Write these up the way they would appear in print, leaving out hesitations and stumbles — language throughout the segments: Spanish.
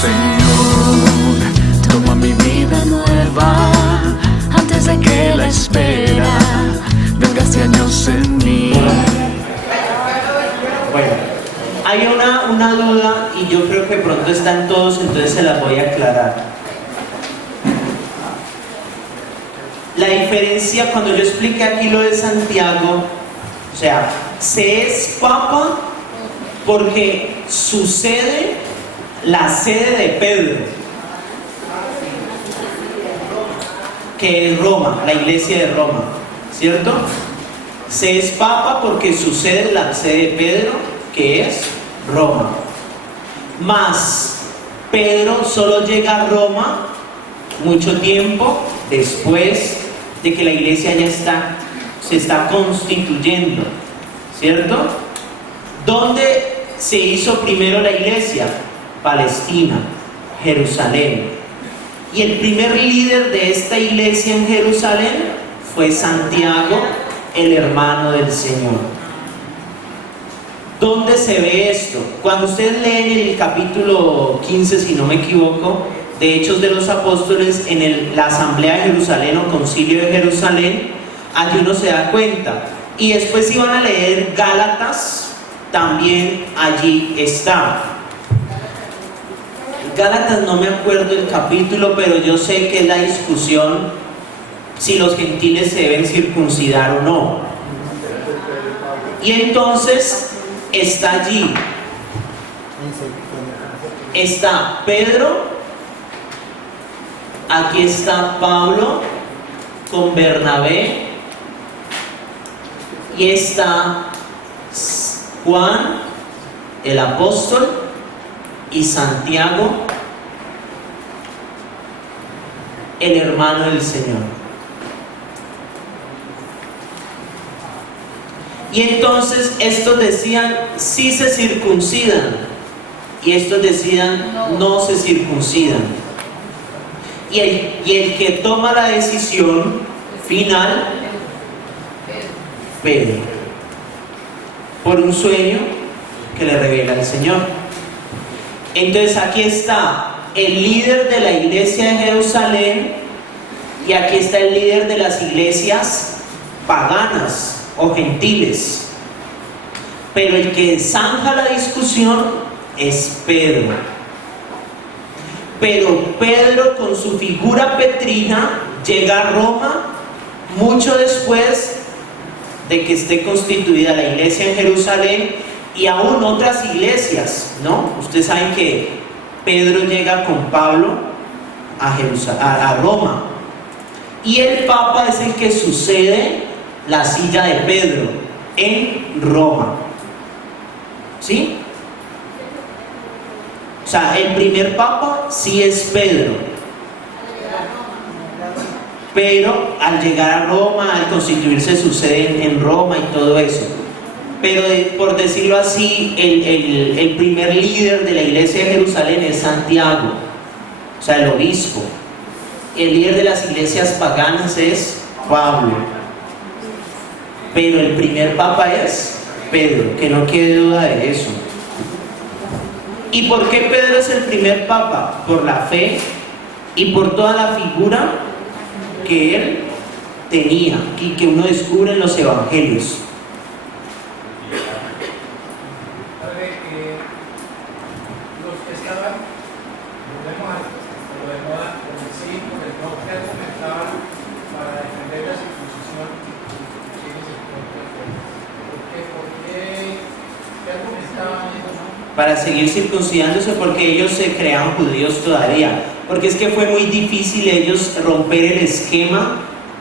Señor, toma mi vida nueva antes de que la espera venga hace años en mí. Bueno, hay una duda y yo creo que pronto están todos, entonces se las voy a aclarar. La diferencia, cuando yo expliqué aquí lo de Santiago, o sea, se es papa porque sucede la sede de Pedro, que es Roma, la iglesia de Roma, ¿cierto? Se es papa porque sucede la sede de Pedro, que es Roma. Mas Pedro solo llega a Roma mucho tiempo después de que la iglesia ya se está constituyendo, ¿cierto? ¿Dónde se hizo primero la iglesia? Palestina, Jerusalén. Y el primer líder de esta iglesia en Jerusalén fue Santiago, el hermano del Señor. ¿Dónde se ve esto? Cuando ustedes leen el capítulo 15, si no me equivoco, de Hechos de los Apóstoles, en la Asamblea de Jerusalén o Concilio de Jerusalén, allí uno se da cuenta. Y después si van a leer Gálatas, también allí está. Gálatas no me acuerdo el capítulo, pero yo sé que es la discusión si los gentiles se deben circuncidar o no. Y entonces está allí. Está Pedro, aquí está Pablo con Bernabé, y está Juan, el apóstol, y Santiago, el hermano del Señor. Y entonces estos decían, sí se circuncidan, y estos decían, no se circuncidan. Y el que toma la decisión final, Pedro, por un sueño que le revela el Señor. Entonces aquí está el líder de la iglesia de Jerusalén y aquí está el líder de las iglesias paganas o gentiles. Pero el que zanja la discusión es Pedro. Pero Pedro, con su figura petrina, llega a Roma mucho después de que esté constituida la iglesia en Jerusalén y aún otras iglesias, ¿no? Ustedes saben que Pedro llega con Pablo a Roma, y el Papa es el que sucede la silla de Pedro en Roma, ¿sí? O sea, el primer Papa sí es Pedro, pero al llegar a Roma, al constituirse su sede en Roma y todo eso. Pero por decirlo así, el primer líder de la iglesia de Jerusalén es Santiago, o sea, el obispo. El líder de las iglesias paganas es Pablo. Pero el primer papa es Pedro, que no quede duda de eso. ¿Y por qué Pedro es el primer papa? Por la fe y por toda la figura que él tenía y que uno descubre en los evangelios. Los que estaban, volvemos a lo de moda, con el sí, con el no, que argumentaban para defender la circuncisión, ¿qué argumentaban ellos, no? Para seguir circuncidándose, porque ellos se creaban judíos todavía, porque es que fue muy difícil ellos romper el esquema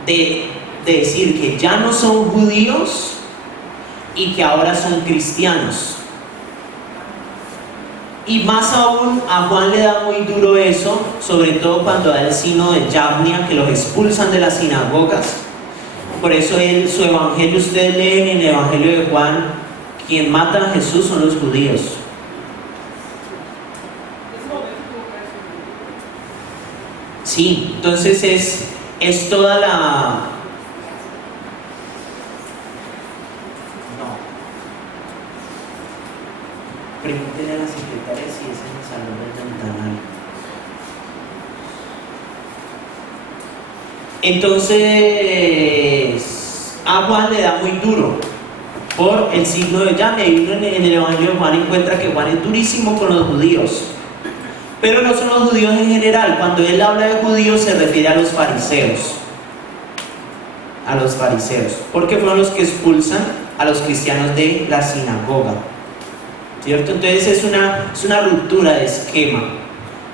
de decir que ya no son judíos y que ahora son cristianos. Y más aún a Juan le da muy duro eso, sobre todo cuando da el sínodo de Yavnia, que los expulsan de las sinagogas. Por eso su evangelio, ustedes leen en el evangelio de Juan, quien mata a Jesús son los judíos. Sí, entonces es toda la... No. Pregúntele a la secretaria si es en el salón del ventanal. Entonces a Juan le da muy duro por el signo de llave. Y uno en el Evangelio de Juan encuentra que Juan es durísimo con los judíos, pero no son los judíos en general. Cuando él habla de judíos se refiere a los fariseos, porque fueron los que expulsan a los cristianos de la sinagoga, ¿cierto? Entonces es una ruptura de esquema,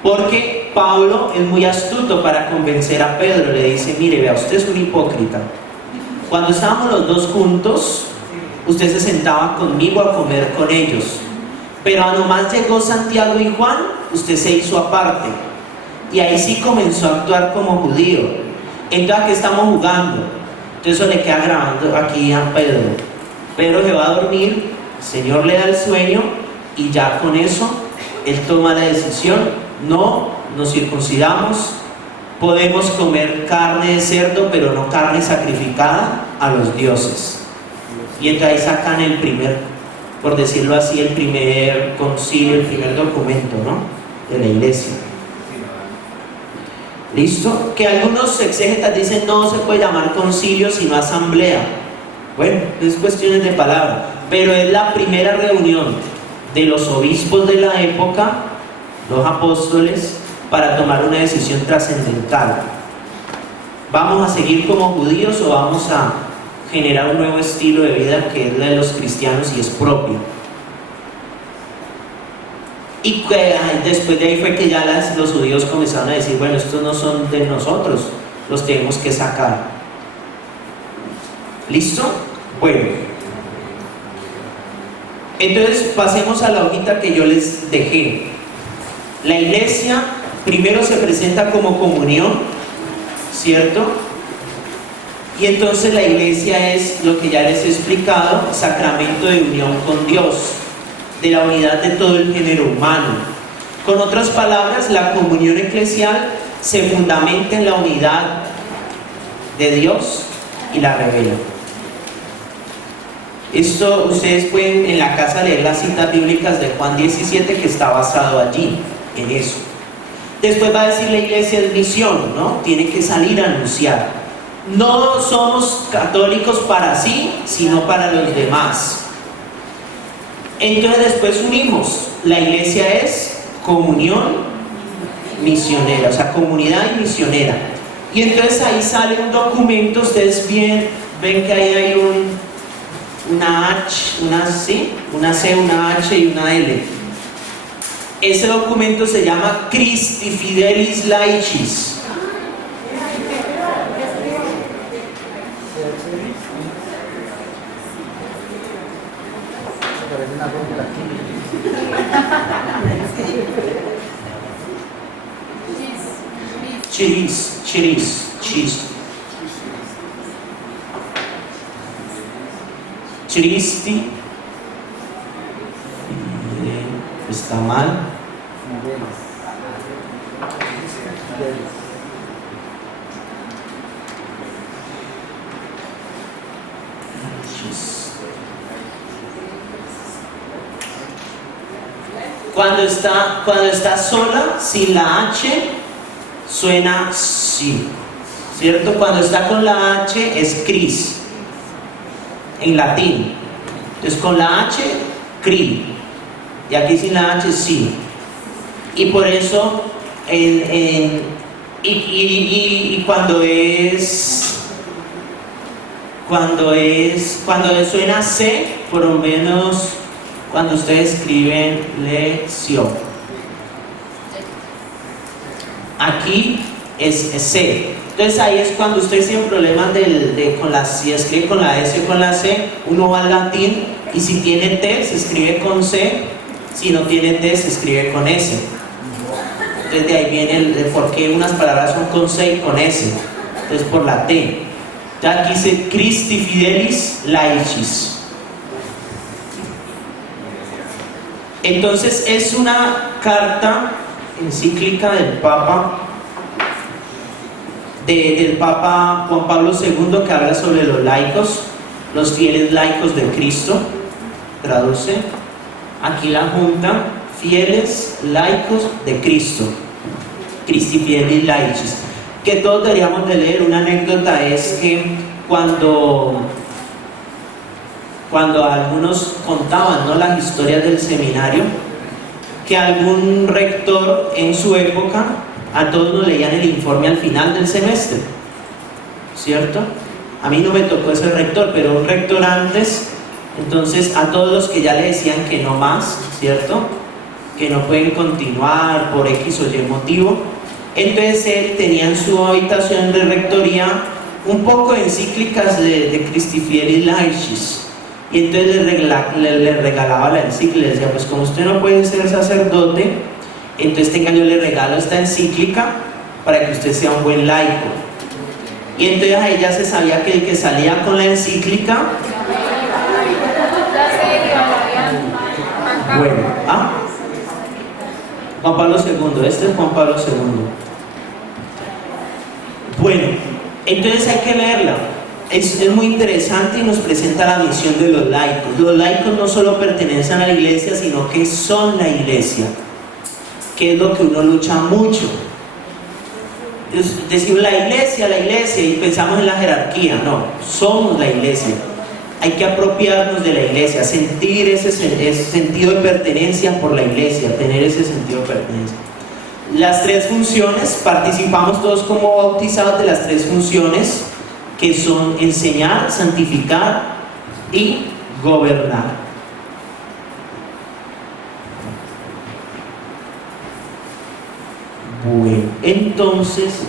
porque Pablo es muy astuto para convencer a Pedro. Le dice: mire, vea, usted es un hipócrita. Cuando estábamos los dos juntos, usted se sentaba conmigo a comer con ellos, pero a nomás llegó Santiago y Juan, usted se hizo aparte, y ahí sí comenzó a actuar como judío. Entonces, ¿a qué estamos jugando? Entonces eso le queda grabando aquí a Pedro. Pedro se va a dormir, el Señor le da el sueño, y ya con eso él toma la decisión: no nos circuncidamos, podemos comer carne de cerdo, pero no carne sacrificada a los dioses. Y entonces ahí sacan el primer, por decirlo así, el primer concilio, el primer documento, ¿no?, de la iglesia. ¿Listo? Que algunos exégetas dicen no se puede llamar concilio sino asamblea. Bueno, es cuestiones de palabra, pero es la primera reunión de los obispos de la época, los apóstoles, para tomar una decisión trascendental. ¿Vamos a seguir como judíos o vamos a generar un nuevo estilo de vida que es la de los cristianos y es propio? Y después de ahí fue que ya los judíos comenzaron a decir: bueno, estos no son de nosotros, los tenemos que sacar. ¿Listo? Bueno, entonces pasemos a la hojita que yo les dejé. La iglesia primero se presenta como comunión, ¿cierto? Y entonces la iglesia es lo que ya les he explicado: sacramento de unión con Dios, de la unidad de todo el género humano. Con otras palabras, la comunión eclesial se fundamenta en la unidad de Dios y la revela. Esto ustedes pueden en la casa leer las citas bíblicas de Juan 17, que está basado allí, en eso. Después va a decir la iglesia es misión, ¿no? Tiene que salir a anunciar. No somos católicos para sí, sino para los demás. Entonces después unimos, la iglesia es comunión misionera, o sea, comunidad y misionera. Y entonces ahí sale un documento. Ustedes ven que ahí hay una H, una C, una H y una L. Ese documento se llama Christi Fidelis Laicis. Chis. Christi. Está mal. Cuando está sola, sin la H, suena sí, ¿cierto? Cuando está con la H es Cris, en latín. Entonces con la H, cri, y aquí sin la H, sí. Y por eso, cuando suena C, por lo menos cuando ustedes escriben lección, aquí es C. Entonces ahí es cuando ustedes tienen problemas si escribe con la S o con la C, uno va al latín, y si tiene T se escribe con C, si no tiene T se escribe con S. Entonces de ahí viene el por qué unas palabras son con C y con S. Entonces por la T. Ya aquí dice Christi Fidelis Laicis. Entonces es una carta encíclica del Papa Juan Pablo II, que habla sobre los laicos, los fieles laicos de Cristo. Traduce aquí la junta: fieles laicos de Cristo, Christi Fidelis Laicis. que todos deberíamos de leer. Una anécdota es que cuando algunos contaban, ¿no?, las historias del seminario, que algún rector en su época a todos nos leían el informe al final del semestre, ¿cierto? A mí no me tocó ese rector, pero un rector antes, entonces a todos los que ya le decían que no más, ¿cierto?, que no pueden continuar por X o Y motivo, entonces él tenía en su habitación de rectoría un poco de encíclicas de Christifieri Laicis, y entonces le regalaba la encíclica. Le decía, pues como usted no puede ser sacerdote, entonces tenga, yo le regalo esta encíclica para que usted sea un buen laico. Y entonces ahí ya se sabía que el que salía con la encíclica, bueno, Juan Pablo II, este es Juan Pablo II. Bueno, entonces hay que leerla. Es muy interesante y nos presenta la misión de los laicos. Los laicos no solo pertenecen a la iglesia, sino que son la iglesia, que es lo que uno lucha mucho. Decimos la iglesia, y pensamos en la jerarquía. No, somos la iglesia. Hay que apropiarnos de la iglesia, sentir ese sentido de pertenencia por la iglesia, tener ese sentido de pertenencia. Las tres funciones, participamos todos como bautizados de las tres funciones, que son enseñar, santificar y gobernar. Bueno, entonces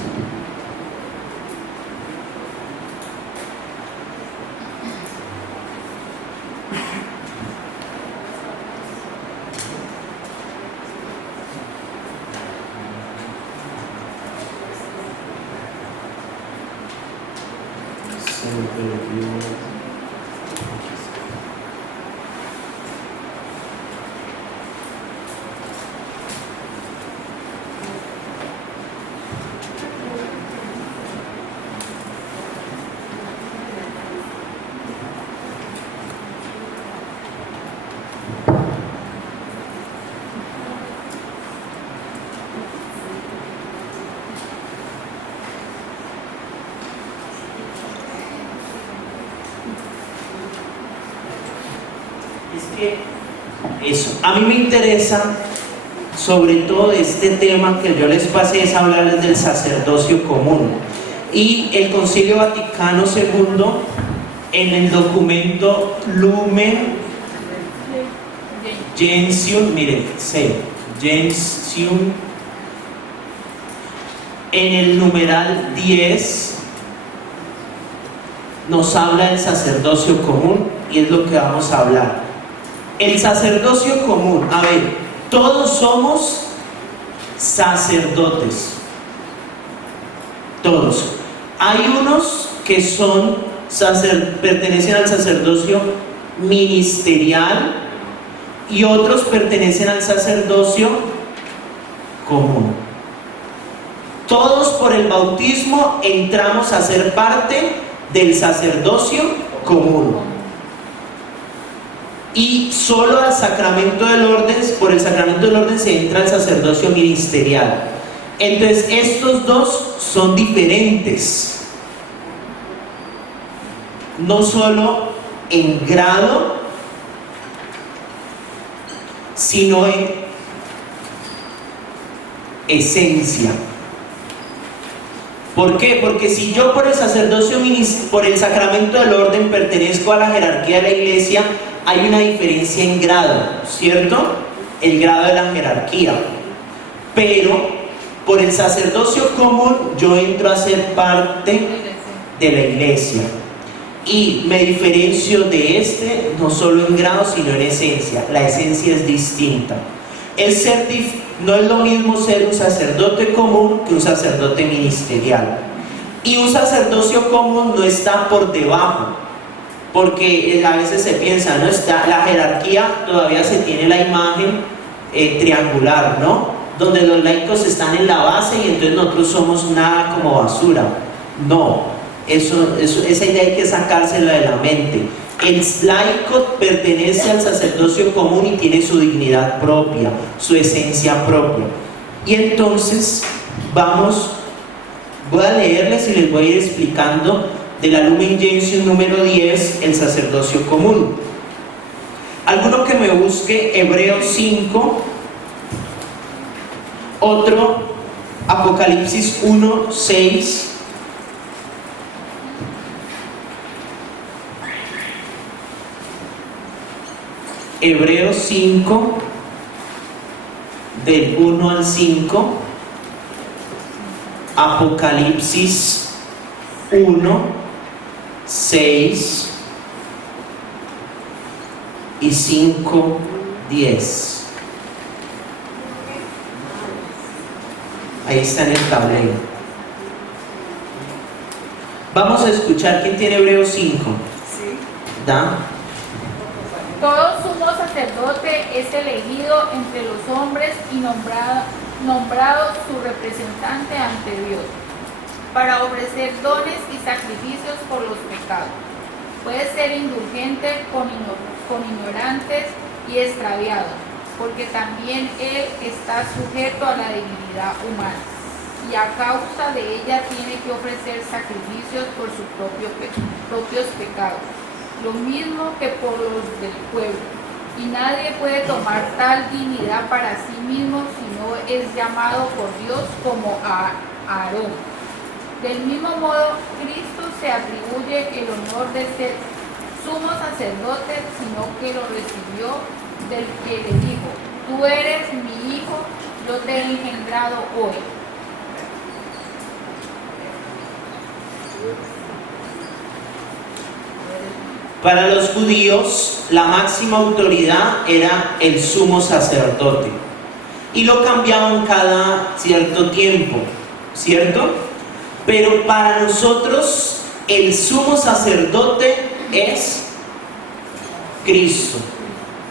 eso, a mí me interesa sobre todo este tema que yo les pasé, es hablarles del sacerdocio común. Y el Concilio Vaticano II, en el documento Lumen Gentium, miren, Gentium, en el numeral 10, nos habla del sacerdocio común, y es lo que vamos a hablar. El sacerdocio común, a ver, todos somos sacerdotes, todos. Hay unos que pertenecen al sacerdocio ministerial y otros pertenecen al sacerdocio común. Todos por el bautismo entramos a ser parte del sacerdocio común. Y solo al sacramento del orden, por el sacramento del orden se entra al sacerdocio ministerial. Entonces estos dos son diferentes, no solo en grado, sino en esencia. ¿Por qué? Porque si yo por el sacerdocio, por el sacramento del orden pertenezco a la jerarquía de la iglesia, hay una diferencia en grado, ¿cierto? El grado de la jerarquía. Pero por el sacerdocio común yo entro a ser parte de la iglesia. Y me diferencio de no solo en grado, sino en esencia. La esencia es distinta. No es lo mismo ser un sacerdote común que un sacerdote ministerial. Y un sacerdocio común no está por debajo, porque a veces se piensa, ¿no? La jerarquía, todavía se tiene la imagen triangular, ¿no? Donde los laicos están en la base y entonces nosotros somos nada, como basura. No, esa idea hay que sacársela de la mente. El laico pertenece al sacerdocio común y tiene su dignidad propia, su esencia propia. Y entonces vamos Voy a leerles y les voy a ir explicando de la Lumen Gentium número 10, el sacerdocio común. Alguno que me busque Hebreos 5, otro Apocalipsis 1, 6, Hebreos 5, del 1 al 5, Apocalipsis 1, 6 y 5, 10. Ahí está en el tablero. Vamos a escuchar. ¿Quién tiene Hebreos 5? Sí. ¿Da? Todo sumo sacerdote es elegido entre los hombres y nombrado su representante ante Dios, para ofrecer dones y sacrificios por los pecados. Puede ser indulgente con ignorantes y extraviados, porque también él está sujeto a la debilidad humana, y a causa de ella tiene que ofrecer sacrificios por sus propios pecados, lo mismo que por los del pueblo. Y nadie puede tomar tal dignidad para sí mismo si no es llamado por Dios como a Aarón. Del mismo modo, Cristo se atribuye el honor de ser sumo sacerdote, sino que lo recibió del que le dijo: tú eres mi hijo, yo te he engendrado hoy. Para los judíos, la máxima autoridad era el sumo sacerdote, y lo cambiaban cada cierto tiempo, ¿cierto? Pero para nosotros, el sumo sacerdote es Cristo.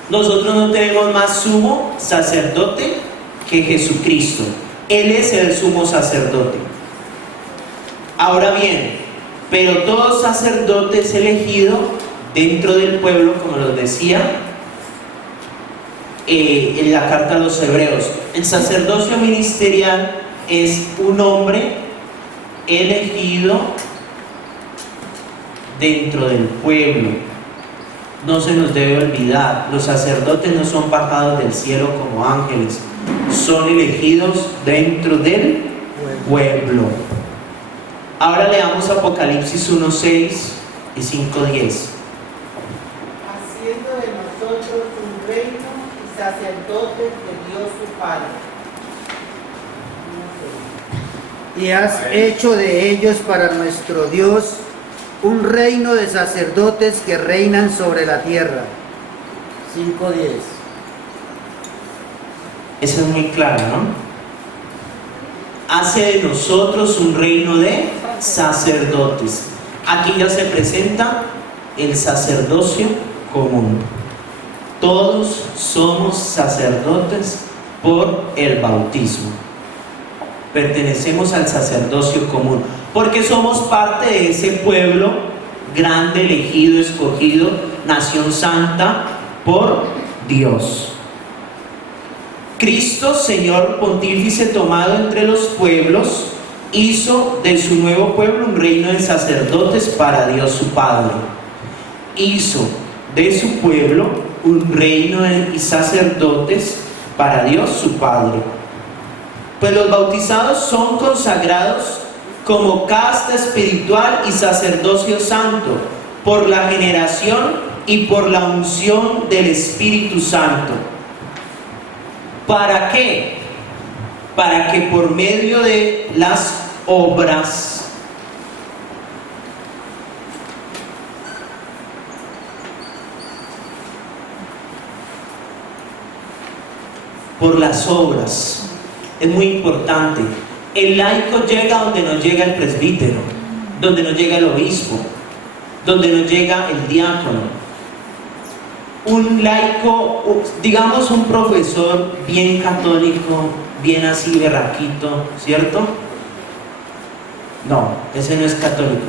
Nosotros no tenemos más sumo sacerdote que Jesucristo. Él es el sumo sacerdote. Ahora bien, pero todo sacerdote es elegido dentro del pueblo, como lo decía en la carta a los Hebreos. El sacerdocio ministerial es un hombre elegido dentro del pueblo. No se nos debe olvidar, los sacerdotes no son bajados del cielo como ángeles, son elegidos dentro del pueblo. Ahora leamos Apocalipsis 1:6 y 5:10. Haciendo de nosotros un reino y sacerdotes de Dios su Padre. Y has hecho de ellos para nuestro Dios un reino de sacerdotes que reinan sobre la tierra. 5:10. Eso es muy claro, ¿no? Hace de nosotros un reino de sacerdotes. Aquí ya se presenta el sacerdocio común. Todos somos sacerdotes por el bautismo. Pertenecemos al sacerdocio común, porque somos parte de ese pueblo grande, elegido, escogido, nación santa por Dios. Cristo, Señor Pontífice tomado entre los pueblos, hizo de su nuevo pueblo un reino de sacerdotes para Dios su Padre. Hizo de su pueblo un reino de sacerdotes para Dios su Padre. Pues los bautizados son consagrados como casta espiritual y sacerdocio santo por la generación y por la unción del Espíritu Santo. ¿Para qué? Para que por medio de las obras es muy importante. El laico llega donde no llega el presbítero, donde no llega el obispo, donde no llega el diácono. Un laico, digamos un profesor bien católico, bien así berraquito, ¿cierto? No, ese no es católico.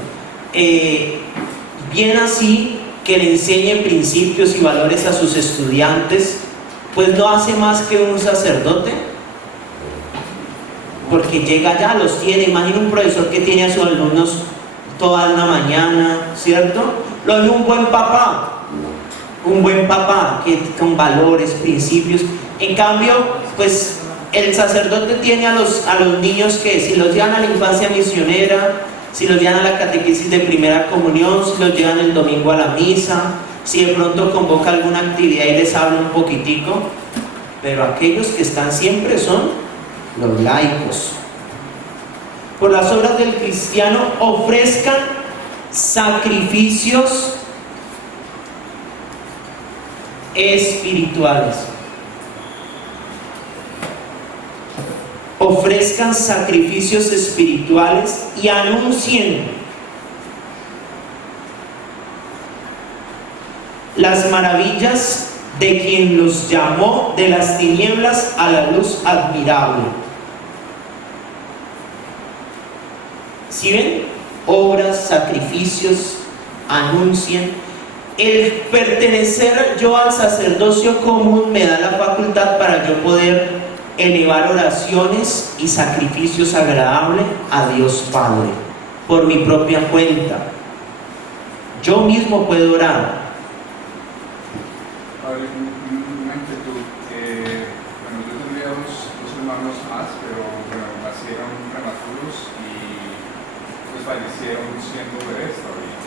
Bien así, que le enseñe principios y valores a sus estudiantes, pues no hace más que un sacerdote. porque llega ya, los tiene. Imagina un profesor que tiene a sus alumnos toda una mañana, ¿cierto? Lo de un buen papá que con valores, principios. En cambio, pues el sacerdote tiene a los niños que si los llevan a la infancia misionera, si los llevan a la catequesis de primera comunión, si los llevan el domingo a la misa, si de pronto convoca alguna actividad y les habla un poquitico, pero aquellos que están siempre son los laicos. Por las obras del cristiano ofrezcan sacrificios espirituales. Ofrezcan sacrificios espirituales y anuncien las maravillas de quien los llamó de las tinieblas a la luz admirable. ¿Sí ven? Obras, sacrificios, anuncien. El pertenecer yo al sacerdocio común me da la facultad para yo poder elevar oraciones y sacrificios agradables a Dios Padre por mi propia cuenta. Yo mismo puedo orar. Padre, una inquietud. Bueno, yo tendría dos hermanos más, pero bueno, nacieron prematuros y pues fallecieron siendo bebés todavía.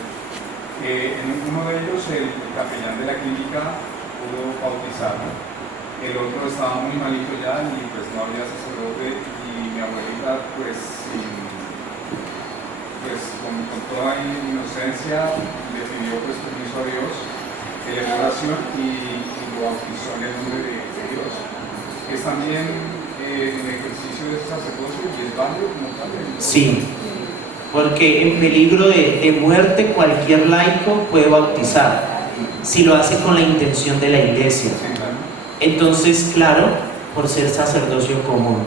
En uno de ellos, el capellán de la clínica pudo bautizarlo. El otro estaba muy malito ya y pues no había sacerdote, y mi abuelita pues con toda inocencia le pidió pues permiso a Dios, elevó oración y lo bautizó en el nombre de Dios. Es también el ejercicio de ese sacerdocio y es válido como tal. Sí, porque en peligro de muerte cualquier laico puede bautizar si lo hace con la intención de la iglesia. Sí, claro. Entonces, claro, por ser sacerdocio común.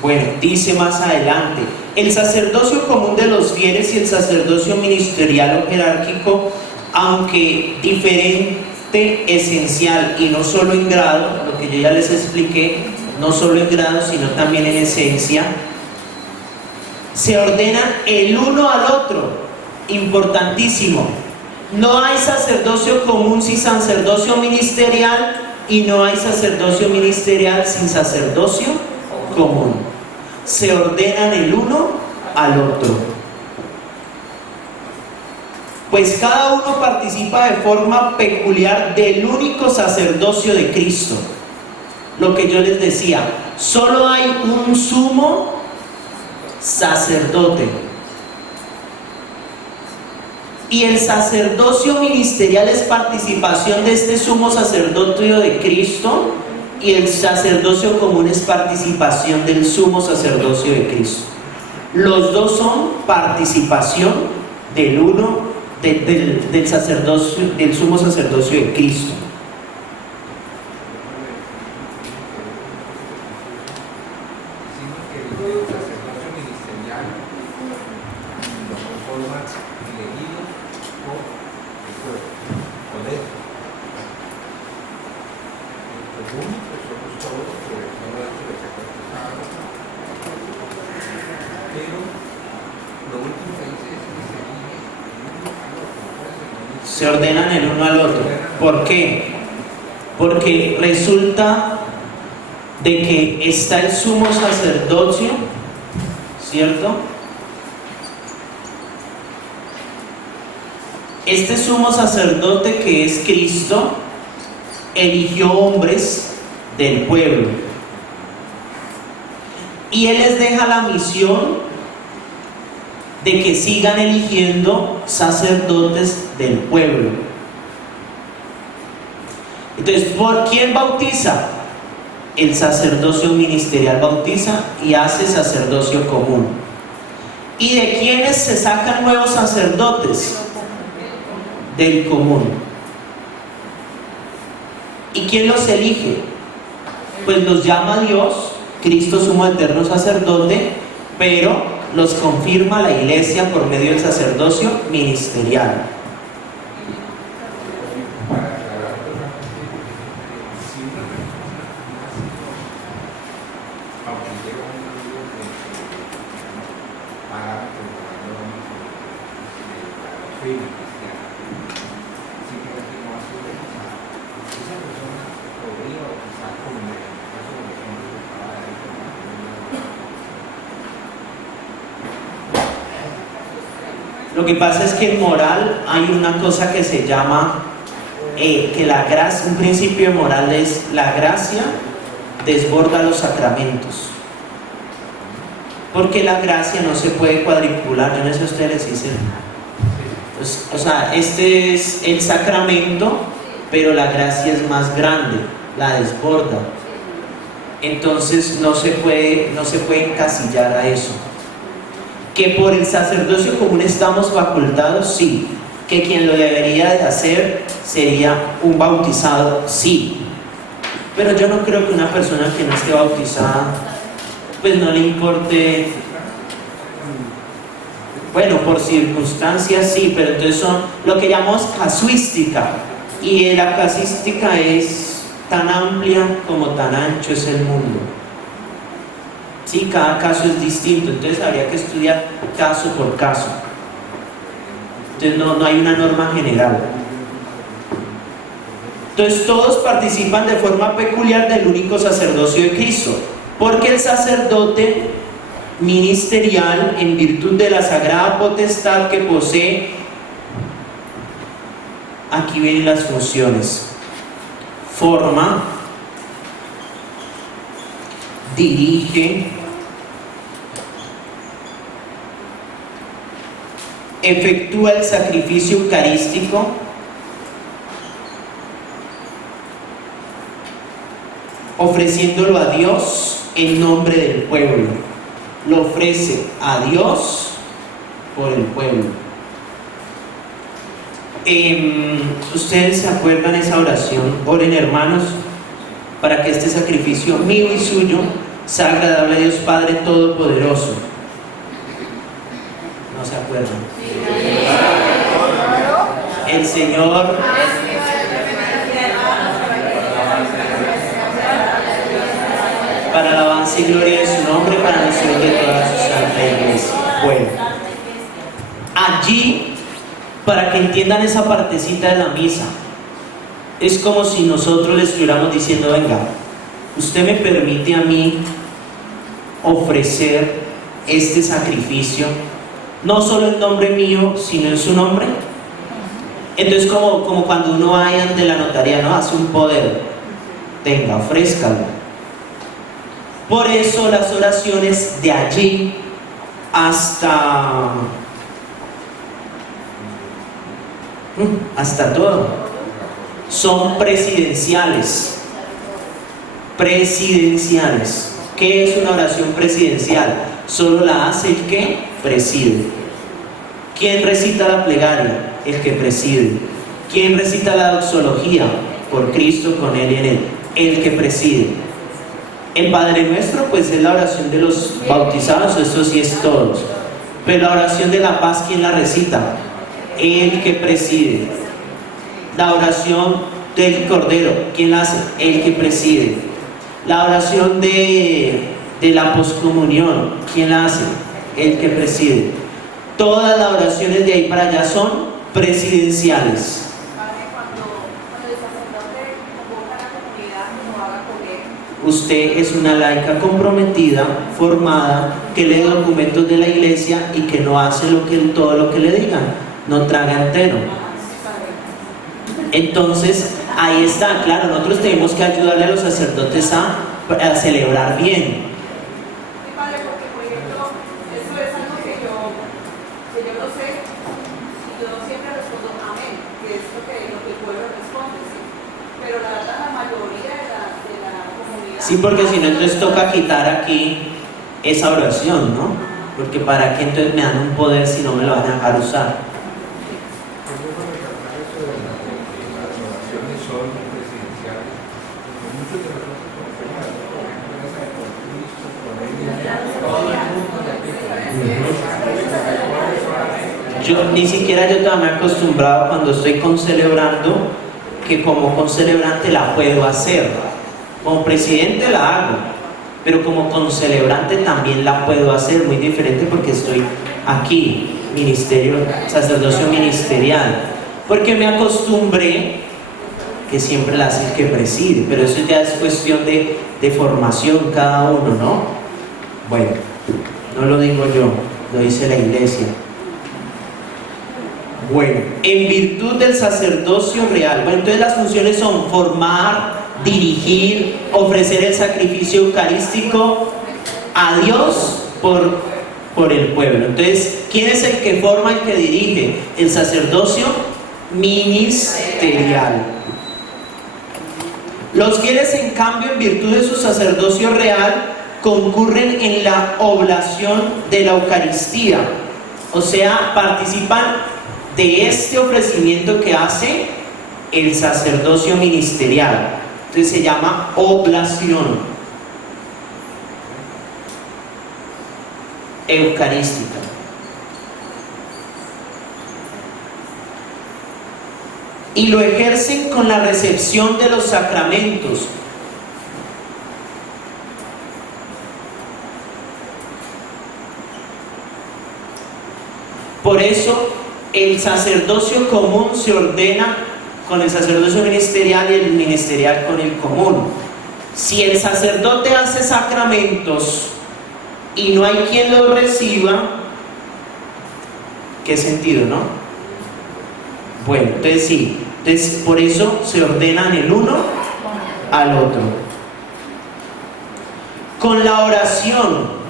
Bueno, dice más adelante, el sacerdocio común de los fieles y el sacerdocio ministerial o jerárquico, aunque diferente, esencial y no solo en grado, lo que yo ya les expliqué, no solo en grado sino también en esencia, se ordenan el uno al otro. Importantísimo, no hay sacerdocio común sin sacerdocio ministerial y no hay sacerdocio ministerial sin sacerdocio común. Se ordenan el uno al otro, pues cada uno participa de forma peculiar del único sacerdocio de Cristo. Lo que yo les decía, solo hay un sumo sacerdote. Y el sacerdocio ministerial es participación de este sumo sacerdocio de Cristo, y el sacerdocio común es participación del sumo sacerdocio de Cristo. Los dos son participación del uno, del sacerdocio, del sumo sacerdocio de Cristo. Se ordenan el uno al otro. ¿Por qué? Porque resulta de que está el sumo sacerdocio, ¿cierto? Este sumo sacerdote, que es Cristo, eligió hombres del pueblo y Él les deja la misión de que sigan eligiendo sacerdotes del pueblo. Entonces, ¿por quién bautiza? El sacerdocio ministerial bautiza y hace sacerdocio común. ¿Y de quiénes se sacan nuevos sacerdotes? Del común. ¿Y quién los elige? Pues los llama Dios, Cristo sumo eterno sacerdote, pero los confirma la iglesia por medio del sacerdocio ministerial. Lo que pasa es que en moral hay una cosa que se llama, que la gracia, un principio de moral es la gracia desborda los sacramentos. Porque la gracia no se puede cuadricular, yo no sé si ustedes les dicen. Pues, o sea, este es el sacramento, pero la gracia es más grande, la desborda. Entonces no se puede encasillar a eso. Que por el sacerdocio común estamos facultados, sí. Que quien lo debería de hacer sería un bautizado, sí. Pero yo no creo que una persona que no esté bautizada, pues no le importe. Bueno, por circunstancias sí, pero entonces son lo que llamamos casuística. Y la casuística es tan amplia como tan ancho es el mundo. Sí, cada caso es distinto, entonces habría que estudiar caso por caso. Entonces no hay una norma general. Entonces todos participan de forma peculiar del único sacerdocio de Cristo, porque el sacerdote ministerial, en virtud de la sagrada potestad que posee, aquí vienen las funciones: forma, dirige, efectúa el sacrificio eucarístico, ofreciéndolo a Dios en nombre del pueblo. Lo ofrece a Dios por el pueblo. ¿Ustedes se acuerdan de esa oración? Oren, hermanos, para que este sacrificio mío y suyo sea agradable a Dios Padre Todopoderoso. ¿No se acuerdan? El Señor para alabanza y gloria de su nombre, para nosotros de toda su santa iglesia. Bueno, allí, para que entiendan esa partecita de la misa, es como si nosotros le estuviéramos diciendo: venga, usted me permite a mí ofrecer este sacrificio, no solo en nombre mío, sino en su nombre. Entonces, como cuando uno va ante la notaría, ¿no? Hace un poder, venga, ofrézcalo. Por eso las oraciones de allí hasta todo son presidenciales. Presidenciales. ¿Qué es una oración presidencial? Solo la hace el que preside. ¿Quién recita la plegaria? El que preside. ¿Quién recita la doxología? Por Cristo, con Él y en Él. El que preside. El Padre Nuestro, pues es la oración de los bautizados, eso sí es todos. Pero la oración de la paz, ¿quién la recita? El que preside. La oración del Cordero, ¿quién la hace? El que preside. La oración de la poscomunión, ¿quién la hace? El que preside. Todas las oraciones de ahí para allá son presidenciales. Usted es una laica comprometida, formada, que lee documentos de la iglesia y que no hace todo lo que le digan, no traga entero. Entonces, ahí está, claro, nosotros tenemos que ayudarle a los sacerdotes a celebrar bien. Sí, padre, porque por ejemplo, eso es algo que yo no sé, y yo siempre respondo amén, que es lo que el pueblo responde, ¿sí? Pero la verdad, la mayoría de la comunidad... Sí, porque si no, entonces toca quitar aquí esa oración, ¿no? Porque para qué entonces me dan un poder si no me lo van a dejar usar. Ni siquiera yo todavía me he acostumbrado cuando estoy concelebrando, que como concelebrante la puedo hacer. Como presidente la hago, pero como concelebrante también la puedo hacer, muy diferente porque estoy aquí, ministerio, sacerdocio ministerial. Porque me acostumbré que siempre la hace el que preside, pero eso ya es cuestión de formación cada uno, ¿no? Bueno, no lo digo yo, lo dice la iglesia. Bueno, en virtud del sacerdocio real. Bueno, entonces las funciones son formar, dirigir, ofrecer el sacrificio eucarístico a Dios por el pueblo. Entonces, ¿quién es el que forma, el que dirige? El sacerdocio ministerial. Los fieles, en cambio, en virtud de su sacerdocio real, concurren en la oblación de la Eucaristía. O sea, participan de este ofrecimiento que hace el sacerdocio ministerial. Entonces se llama oblación eucarística. Y lo ejercen con la recepción de los sacramentos. Por eso el sacerdocio común se ordena con el sacerdocio ministerial y el ministerial con el común. Si el sacerdote hace sacramentos y no hay quien los reciba, ¿qué sentido, no? Bueno, entonces sí, entonces por eso se ordenan el uno al otro. Con la oración,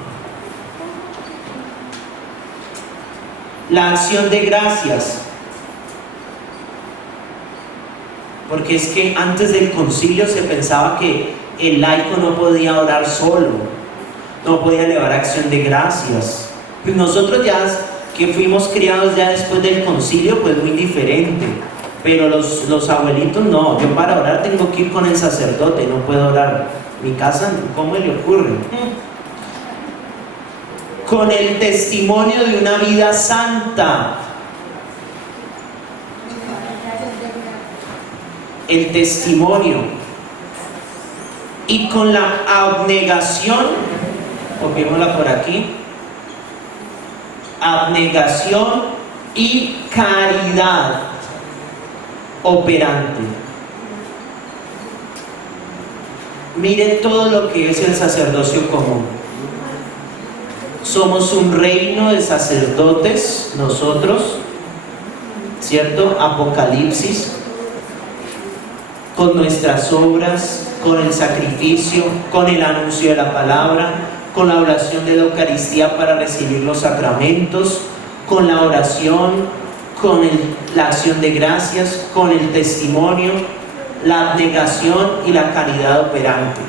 la acción de gracias, porque es que antes del concilio se pensaba que el laico no podía orar solo, no podía elevar acción de gracias. Pues nosotros ya que fuimos criados ya después del concilio, pues muy diferente, pero los abuelitos no. Yo para orar tengo que ir con el sacerdote, no puedo orar en mi casa, ¿cómo le ocurre? Con el testimonio de una vida santa. El testimonio. Y con la abnegación, copiémosla por aquí, abnegación y caridad operante. Miren todo lo que es el sacerdocio común. Somos un reino de sacerdotes, nosotros, ¿cierto? Apocalipsis, con nuestras obras, con el sacrificio, con el anuncio de la palabra, con la oración de la Eucaristía para recibir los sacramentos, con la oración, con la acción de gracias, con el testimonio, la abnegación y la caridad operante.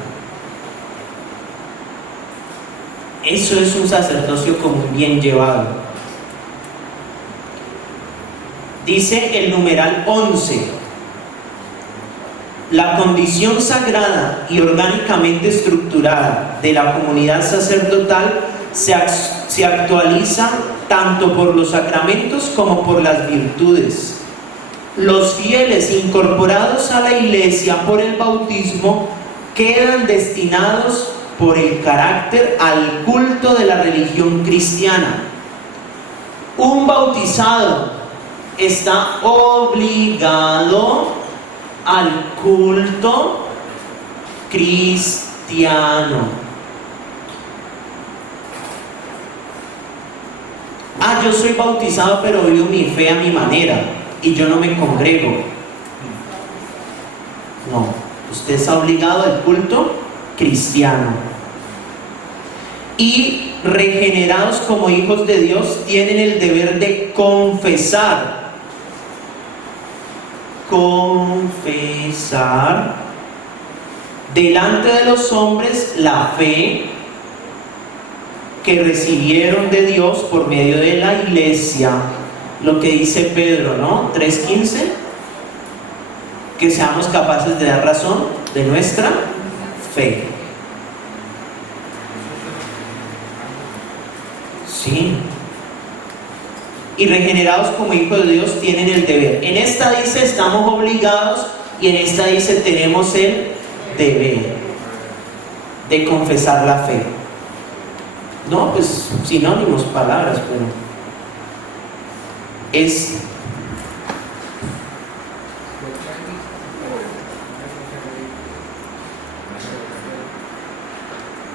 Eso es un sacerdocio común bien llevado. Dice el numeral 11: la condición sagrada y orgánicamente estructurada de la comunidad sacerdotal se actualiza tanto por los sacramentos como por las virtudes. Los fieles incorporados a la iglesia por el bautismo quedan destinados por el carácter al culto de la religión cristiana. Un bautizado está obligado al culto cristiano. Yo soy bautizado pero vivo mi fe a mi manera y yo no me congrego. No, usted está obligado al culto cristiano. Y regenerados como hijos de Dios tienen el deber de confesar delante de los hombres la fe que recibieron de Dios por medio de la iglesia. Lo que dice Pedro, ¿no? 3:15, que seamos capaces de dar razón de nuestra fe. Sí. Y regenerados como hijos de Dios tienen el deber. En esta dice estamos obligados y en esta dice tenemos el deber de confesar la fe. No, pues sinónimos, palabras, pero es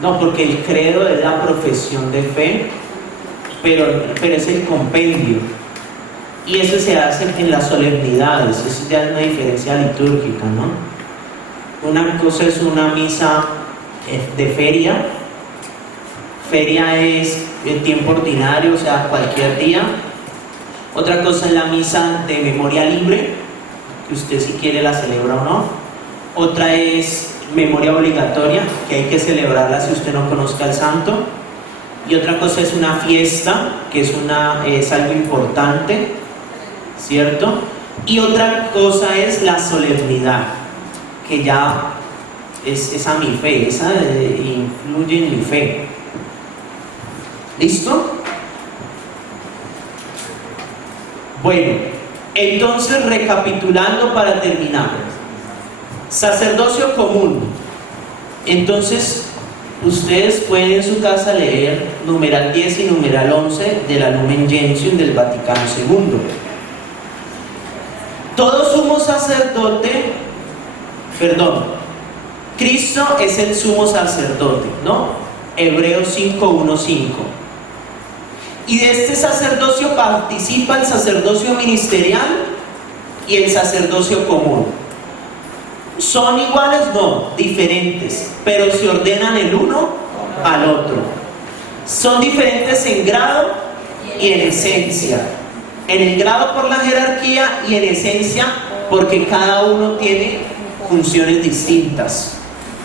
No, porque el credo es la profesión de fe, pero es el compendio. Y eso se hace en las solemnidades, eso ya es una diferencia litúrgica, ¿no? Una cosa es una misa de feria. Feria es el tiempo ordinario, o sea, cualquier día. Otra cosa es la misa de memoria libre, que usted si quiere la celebra o no. Otra es memoria obligatoria, que hay que celebrarla si usted no conozca al santo. Y otra cosa es una fiesta, que es algo importante, ¿cierto? Y otra cosa es la solemnidad, que ya es a mi fe, esa influye en mi fe. ¿Listo? Bueno, entonces recapitulando para terminar. Sacerdocio común. Entonces, ustedes pueden en su casa leer numeral 10 y numeral 11 de la Lumen Gentium del Vaticano II. Todo sumo sacerdote, Cristo es el sumo sacerdote, ¿no? Hebreos 5:1-5. Y de este sacerdocio participa el sacerdocio ministerial y el sacerdocio común. ¿Son iguales? No, diferentes, pero se ordenan el uno al otro. Son diferentes en grado y en esencia. En el grado por la jerarquía y en esencia porque cada uno tiene funciones distintas.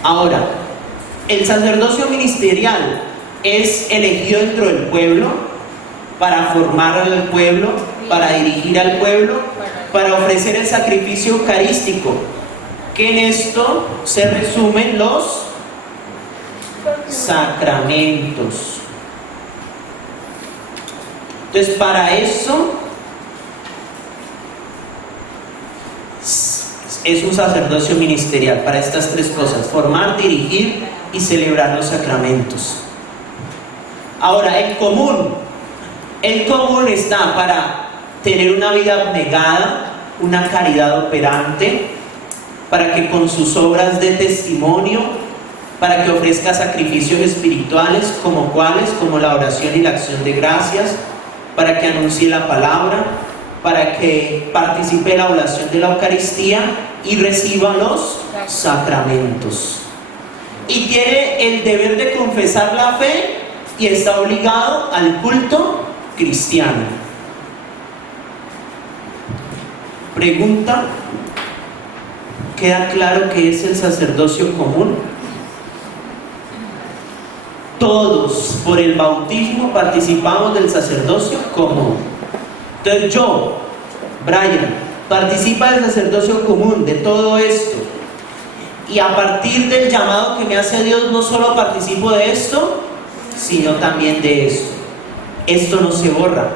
Ahora, el sacerdocio ministerial es elegido dentro del pueblo para formar al pueblo, para dirigir al pueblo, para ofrecer el sacrificio eucarístico, que en esto se resumen los sacramentos. Entonces, para eso es un sacerdocio ministerial, para estas tres cosas: formar, dirigir y celebrar los sacramentos. Ahora, el común está para tener una vida abnegada, una caridad operante, para que con sus obras dé testimonio, para que ofrezca sacrificios espirituales como la oración y la acción de gracias, para que anuncie la palabra, para que participe en la oración de la Eucaristía y reciba los sacramentos. Y tiene el deber de confesar la fe y está obligado al culto cristiano. Pregunta: ¿queda claro qué es el sacerdocio común? Todos por el bautismo participamos del sacerdocio común. Entonces yo, Brian, participa del sacerdocio común, de todo esto, y a partir del llamado que me hace Dios no solo participo de esto, sino también de esto. Esto no se borra,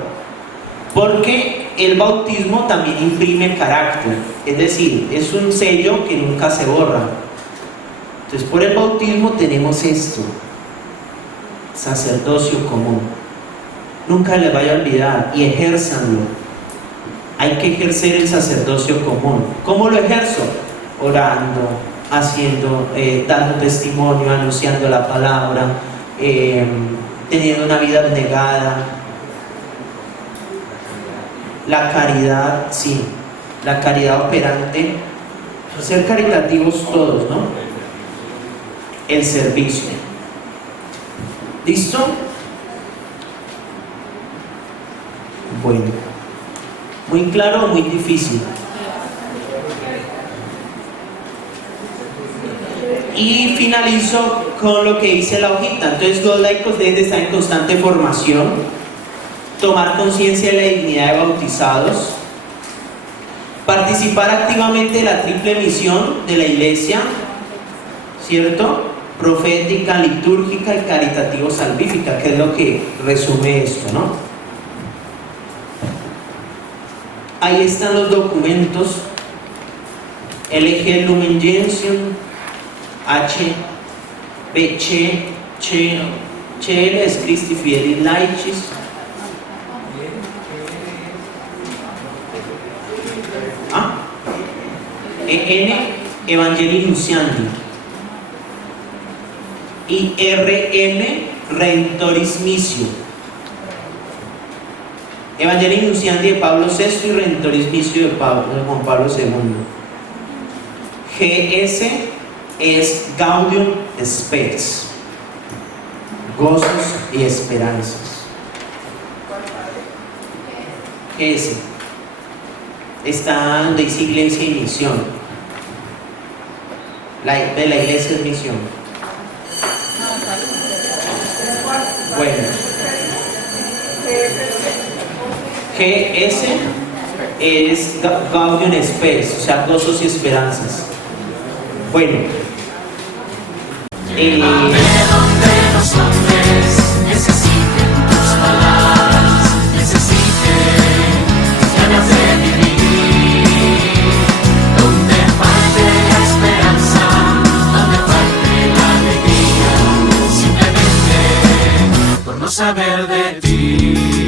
porque el bautismo también imprime carácter, es decir, es un sello que nunca se borra. Entonces, por el bautismo tenemos esto: sacerdocio común. Nunca les vaya a olvidar y ejérzanlo. Hay que ejercer el sacerdocio común. ¿Cómo lo ejerzo? Orando, haciendo, dando testimonio, anunciando la palabra, teniendo una vida abnegada. La caridad, sí, la caridad operante. Ser caritativos todos, ¿no? El servicio. ¿Listo? Bueno, muy claro o muy difícil. Y finalizo con lo que dice la hojita. Entonces, los laicos deben de estar en constante formación, tomar conciencia de la dignidad de bautizados, participar activamente de la triple misión de la Iglesia, ¿cierto? Profética, litúrgica y caritativo-salvífica, que es lo que resume esto, ¿no? Ahí están los documentos: LG Lumen Gentium, CL es Christi Fidelis Laicis, EN Evangelii Nunciandi. Y RM, Redentoris Missio. Evangelii Nuntiandi de Pablo VI y Redentoris Missio de Juan Pablo II. GS es Gaudium Spes, gozos y esperanzas. GS está donde dice iglesia y misión. De la iglesia es misión. Bueno, GS es Gaudium Spes, o sea, gozos y esperanzas. Bueno, Donde los hombres necesiten tus palabras, necesiten ganas de vivir, donde falte la esperanza, donde falte la alegría, simplemente por no saber de ti.